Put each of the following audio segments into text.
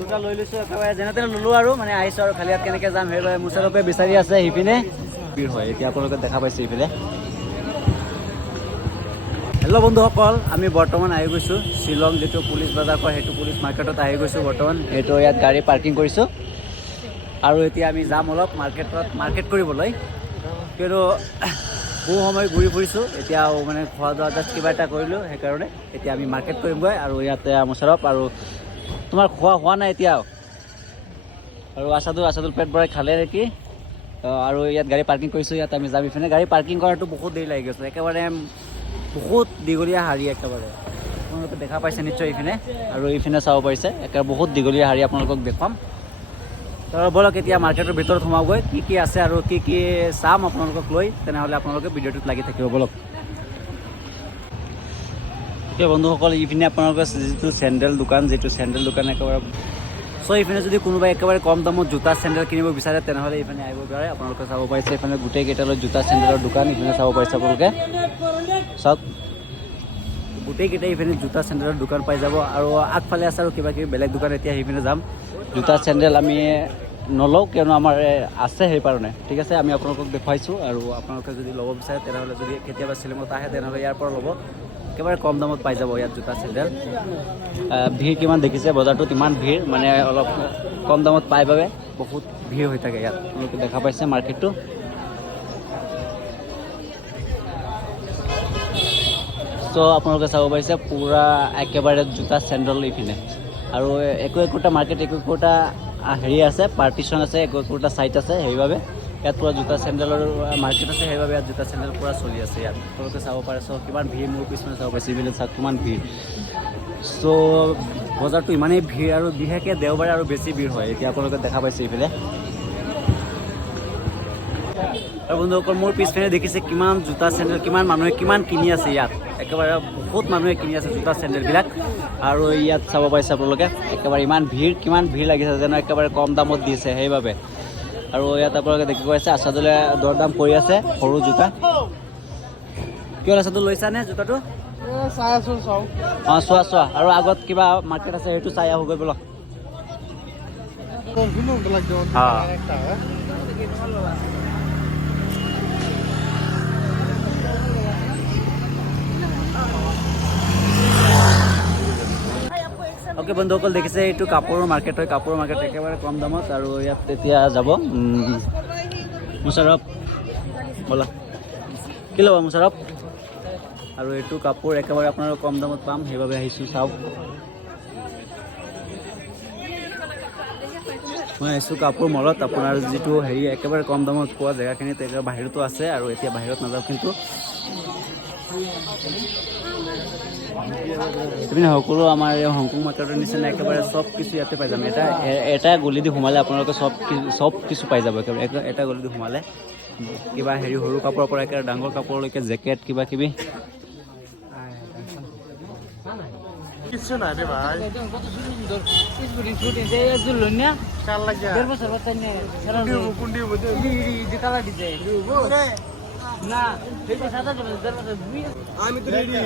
দুটা লৈ লৈছোঁ একেবাৰে যেনে তেনে ল'লোঁ আৰু মানে আহিছোঁ আৰু খালি ইয়াত কেনেকৈ যাম সেইবাবে মুছাৰফে বিচাৰি আছে সিপিনে ভিৰ হয় এতিয়া আপোনালোকে দেখা পাইছে এইফালে। হেল্ল' বন্ধুসকল, আমি বৰ্তমান আহি গৈছোঁ শ্বিলং যিটো পুলিচ বজাৰ কয় সেইটো পুলিচ মাৰ্কেটত আহি গৈছোঁ বৰ্তমান। এইটো ইয়াত গাড়ী পাৰ্কিং কৰিছোঁ আৰু এতিয়া আমি যাম অলপ মাৰ্কেট কৰিবলৈ, কিন্তু বহু সময় ঘূৰি ফুৰিছোঁ এতিয়া মানে খোৱা দোৱা জাষ্ট কিবা এটা কৰিলোঁ সেইকাৰণে এতিয়া আমি মাৰ্কেট কৰিমগৈ। আৰু ইয়াতে মুছাৰফ আৰু তোমাৰ খোৱা হোৱা নাই এতিয়াও, আৰু আছাদুল পেট ভৰাই খালে নেকি। আৰু ইয়াত গাড়ী পাৰ্কিং কৰিছোঁ, ইয়াত আমি যাম ইপিনে। গাড়ী পাৰ্কিং কৰাটো বহুত দেৰি লাগি গৈছে, একেবাৰে বহুত দীঘলীয়া শাৰী একেবাৰে আপোনালোকে দেখা পাইছে নিশ্চয় ইপিনে, আৰু ইপিনে চাব পাৰিছে একেবাৰে বহুত দীঘলীয়া শাৰী আপোনালোকক দেখুৱাম। ব'লক এতিয়া মাৰ্কেটৰ ভিতৰত সোমাওগৈ, কি কি আছে আৰু কি কি চাম আপোনালোকক লৈ, তেনেহ'লে আপোনালোকে ভিডিঅ'টোত লাগি থাকিব ব'লক। এতিয়া বন্ধুসকল ইপিনে আপোনালোকৰ যিটো চেণ্ডেল দোকান একেবাৰে চ' ইপিনে যদি কোনোবাই একেবাৰে কম দামত জোতা চেণ্ডেল কিনিব বিচাৰে তেনেহ'লে ইপিনে আহিব পাৰে। আপোনালোকে চাব পাৰিছে ইপিনে গোটেই কেইটালৈ জোতা চেণ্ডেলৰ দোকান ইপিনে চাব পাৰিছে আপোনালোকে চাওক, গোটেইকেইটাই ইপিনে জোতা চেণ্ডেলৰ দোকান পাই যাব। আৰু আগফালে আছে আৰু কিবা কিবি বেলেগ দোকান, এতিয়া সিপিনে যাম। জোতা চেণ্ডেল আমি নলওঁ কিয়নো আমাৰ আছে সেইকাৰণে, ঠিক আছে আমি আপোনালোকক দেখুৱাইছোঁ। আৰু আপোনালোকে যদি ল'ব বিচাৰে তেনেহ'লে যদি কেতিয়াবা শ্বিলঙত আহে তেনেহ'লে ইয়াৰ পৰা ল'ব, একেবাৰে কম দামত পাই যাব ইয়াত জোতা চেণ্ডেল। ভিৰ কিমান দেখিছে, বজাৰটোত ইমান ভিৰ, মানে অলপ কম দামত পাই বাবে বহুত ভিৰ হৈ থাকে ইয়াত, আপোনালোকে দেখা পাইছে মাৰ্কেটটো। চ' আপোনালোকে চাব পাৰিছে পূৰা একেবাৰে জোতা চেণ্ডেল ইপিনে, আৰু একোটা মাৰ্কেট একোটা হেৰি আছে, পাৰ্টিশ্যন আছে, একোটা ছাইট আছে, সেইবাবে ইয়াত পূৰা জোতা চেণ্ডেলৰ মাৰ্কেট আছে, সেইবাবে ইয়াত জোতা চেণ্ডেল পূৰা চলি আছে ইয়াত। আপোনালোকে চাব পাৰে চ' কিমান ভিৰ, মোৰ পিছনে চাব পাৰিছে এইবিলাক চাওক কিমান ভিৰ। চ' বজাৰটো ইমানেই ভিৰ, আৰু বিশেষকৈ দেওবাৰে আৰু বেছি ভিৰ হয়, এতিয়া আপোনালোকে দেখা পাইছে এইফালে। আৰু বন্ধুসকল মোৰ পিছপিনে দেখিছে কিমান জোতা চেণ্ডেল, কিমান মানুহে কিমান কিনি আছে ইয়াত, একেবাৰে বহুত মানুহে কিনি আছে জোতা চেণ্ডেলবিলাক। আৰু ইয়াত চাব পাৰিছে আপোনালোকে একেবাৰে ইমান ভিৰ, কিমান ভিৰ লাগিছে যেন একেবাৰে কম দামত দিছে সেইবাবে। আৰু ইয়াত আপোনালোকে দেখিব পাৰিছে আছাদুলে দৰদাম কৰি আছে সৰু জোতা। কিয় আছাদুল লৈছানে জোতাটো? চাই আছোঁ, চাওঁ। অঁ চোৱা, আৰু আগত কিবা মাৰ্কেট আছে সেইটো চাই আহোগৈ ব'লক। অ'কে বন্ধুসকল দেখিছে এইটো কাপোৰৰ মাৰ্কেট হয়, কাপোৰৰ মাৰ্কেট একেবাৰে কম দামত। আৰু ইয়াত এতিয়া যাব মুছাৰফ, ব'লা কি ল'বা মুছাৰফ? আৰু এইটো কাপোৰ একেবাৰে আপোনাৰ কম দামত পাম সেইবাবে আহিছোঁ। চাওক মই আহিছোঁ কাপোৰ মলত, আপোনাৰ যিটো হেৰি একেবাৰে কম দামত পোৱা জেগাখিনিত একেবাৰে বাহিৰতো আছে, আৰু এতিয়া বাহিৰত নাযাওঁ কিন্তু এইপিনে সকলো আমাৰ এই হংকং মাৰ্কেটৰ নিচিনা একেবাৰে চব কিছু ইয়াতে পাই যাম। এটা গলি দি সোমালে আপোনালোকে চব কিছু পাই যাব, একেবাৰে এটা গলি দি সোমালে কিবা হেৰি সৰু কাপোৰৰ পৰা একেবাৰে ডাঙৰ কাপোৰলৈকে জেকেট কিবা কিবি। কিছু নাই রে ভাই, আমি তো রেডি।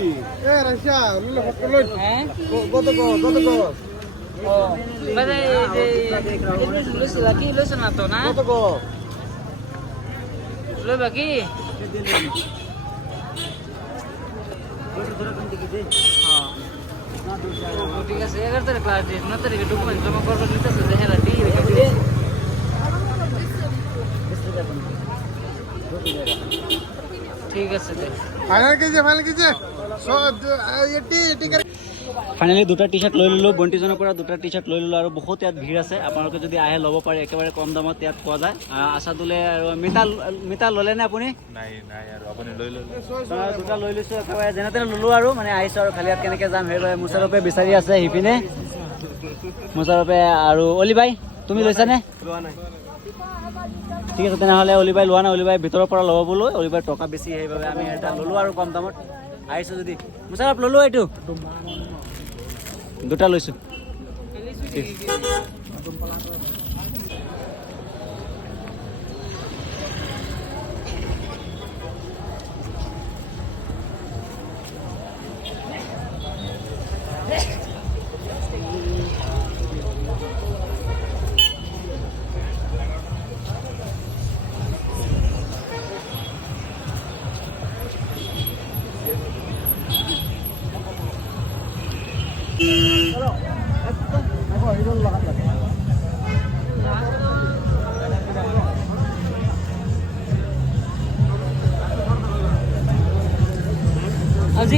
এ রাশা লুলে ফটো লই। হ্যাঁ কত গো ও মানে এই লুলে লাগি লুলে না তো না কত গো লই বাকি হ্যাঁ ঠিক আছে 11 তারিখ ক্লাস ডেট 9 তারিখে ডকুমেন্ট জমা করতে দিতেছে দেখেলা ঠিক আছে ঠিক আছে ফাইনাল কিছে ফাইনালি দুটা টি চাৰ্ট লৈ ল'লোঁ, বণ্টিজনৰ পৰা দুটা টি চাৰ্ট লৈ ল'লোঁ। আৰু বহুত ইয়াত ভিৰ আছে, আপোনালোকে যদি আহে ল'ব পাৰে, একেবাৰে কম দামত ইয়াত পোৱা যায়। আছাদুলে আৰু মিতা ল'লেনে আপুনি? নাই আৰু আপুনি লৈ ল'লে। দুটা লৈ লৈছোঁ একেবাৰে যেনে তেনে ল'লোঁ আৰু মানে আহিছোঁ আৰু খালি ইয়াত কেনেকৈ যাম সেইবাবে। মুছাৰফে বিচাৰি আছে সিপিনে, মুছাৰফে। আৰু অলি ভাই তুমি লৈছানে? লোৱা নাই। ঠিক আছে তেনেহ'লে অলি ভাই লোৱা নাই, অলি ভাই ভিতৰৰ পৰা ল'ব বোলো, অলি ভাই টকা বেছি সেইবাবে আমি এটা ল'লোঁ আৰু কম দামত আহিছোঁ। যদি মুছাৰফ ল'লোঁ, এইটো দুটা লৈছোঁ।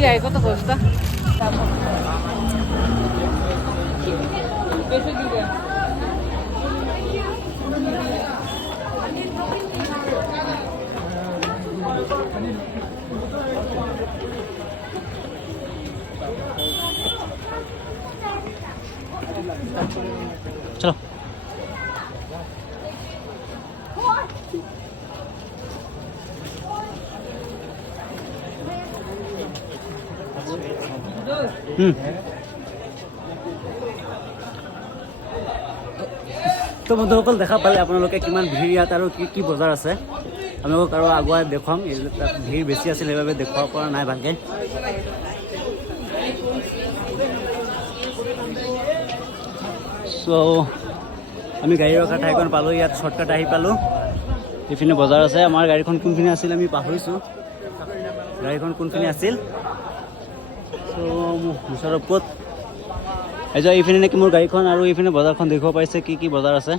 দিলে কত সস্তা চলো তো বন্ধুসকল দেখা পালে আপোনালোকে কিমান ভিৰ ইয়াত আৰু কি কি বজাৰ আছে আপোনালোকক আৰু আগুৱাই দেখুৱাম তাত ভিৰ বেছি আছিল সেইবাবে দেখুৱাব পৰা নাই ভালকৈ চ' আমি গাড়ী ৰখা ঠাইখন পালোঁ ইয়াত শ্বৰ্টকাট আহি পালোঁ এইপিনে বজাৰ আছে আমাৰ গাড়ীখন কোনপিনে আছিল আমি পাহৰিছোঁ গাড়ীখন কোনপিনে আছিল চ' ওচৰত ক'ত এইপিনে নেকি মোৰ গাড়ীখন আৰু এইপিনে বজাৰখন দেখিব পাৰিছে কি কি বজাৰ আছে